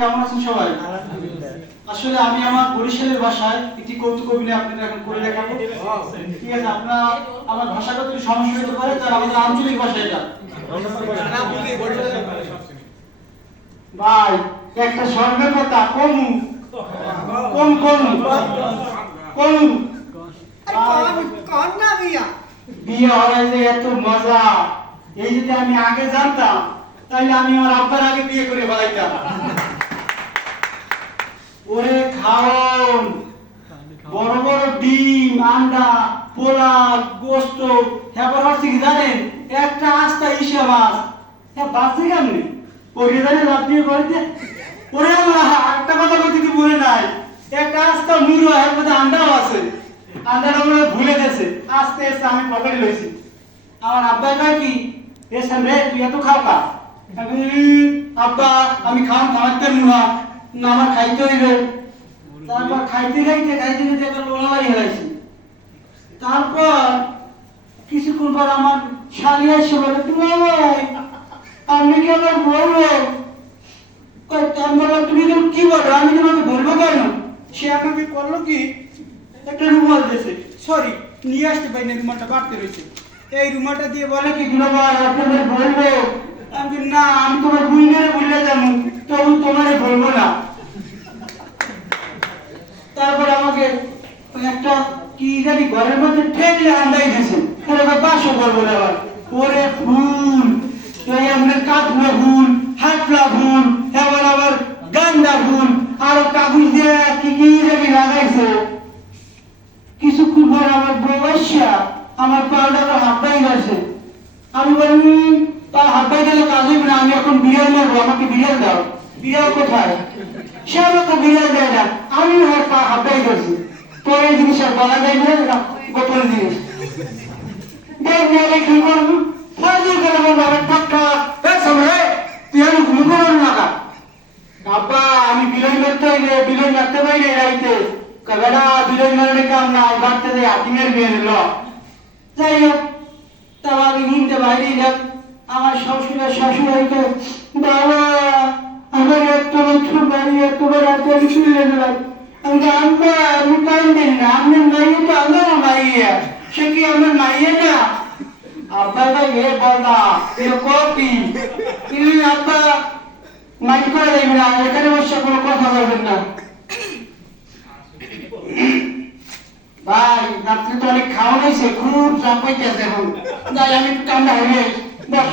কেমন আছেন সবাই? আসলে আমি আমার বরিশালের ভাষায় একটি কৌতুক অভিনয় আপনাদের এখন করে দেখাবো। ঠিক আছে, আপনারা আমার ভাষাগত যদি সমস্যা হতে পারে তাহলে আমাদের আঞ্চলিক ভাষা এটা। ভাই একটা স্বর্ণের কথা কমু কম কমু কমু কন না বিয়া বিয়ে হয় যে এত মজা, এই যদি আমি আগে জানতাম তাহলে আমি আমার আব্বার আগে বিয়ে করে ফেলাইতাম। ওরে খাওন বড় বড় ডিম, আন্ডা, পোলাও, গোস্ত, হ্যাঁ হচ্ছে কি জানেন, একটা আস্তা ইসে মাছ হ্যাঁ বাঁচছে কেমনি পরিয়ে জানে লাভ দিয়ে বাড়িতে। ওরে আমরা একটা কথা বলতে কি মনে নাই, একটা আস্তা মুড়ো এর মধ্যে আন্ডাও আছে, আন্ডাটা আমরা ভুলে গেছে, আস্তে আস্তে আমি পকেটে লইছি। আমার আব্বা কয় কি এ সামনে তুই এত খাও কা, আমি আব্বা আমি খাওয়ান থামাতে না, আমার খাইতে হইবে। তারপর খাইতে খাইতে খাইতে খাইতে একটা লোলা লাগি হেলাইছি। তারপর কিছুক্ষণ পর আমার শালি এসে বলে তুমি আপনি কি আমার বলবো, আমি বললাম তুমি কি বলো, আমি তোমাকে বলবো কেন। সে আমাকে করলো কি একটা রুমাল দিয়েছে, সরি নিয়ে আসতে পারি না, রুমালটা বাড়তে রয়েছে, এই রুমালটা দিয়ে বলে কি দুলা ভাই আপনাদের বলবো। আমি না আমি তোমার বুইনারে বললে যাবো, তবু তোমারে বলবো না। তারপর আমাকে একটা কি জানি ঘরের মধ্যে ঠেকলে আন্দাই দিয়েছে, ওরা বাসও করবো না। আবার ওরে ফুল এই আপনার কাঠুয়া ফুল, হাটলা ফুল, এবার আবার গান্দা ফুল, আরো কাগজ দিয়ে কি কি জানি লাগাইছে। কিছুক্ষণ পর আমার বউ আসা আমার পাউডার হাতটাই গেছে। আমি বলি তা হাতটাই গেলে কাজ হইবে না, আমি এখন বিড়াল মারবো, আমাকে বিড়াল দাও। বিড়াল কোথায়? সে আমাকে বিড়াল দেয় না, আমি ওর পা হাতটাই গেছি। তোর এই জিনিস আর বলা যায় না, গোপন জিনিস দেখ না কি করবো ফাইজে গেলে বলবো আমার টাকা রে তুই আমি ঘুমো না। আব্বা আমি বিলই মারতে হইলে বিলই মারতে পারি রাইতে কবেলা বিলই মারলে কাম না বাড়তে যাই হাতিমের বিয়ে নিল। যাই হোক তাও আমি নিতে বাইরে এলাম। আমার শ্বশুরের শ্বশুরকে বাবা আমার এত বছর বাড়ি এত বড় হাতে আমি চলে গেলাম। আমি আব্বা আমি কান্দেন না, আপনার মাইয়ে তো আমার মাইয়া, সে কি আমার মাইয়ে না? আব্বা ভাই এ বলবা এ কপি তুমি আব্বা মাইন্ড করে দেবে না, এখানে বসে কোনো কথা বলবেন না। ভাই রাত্রে তো অনেক খাওয়া হয়েছে, খুব চাপ পাইতেছে এখন, যাই আমি একটু ঠান্ডা হয়ে বস।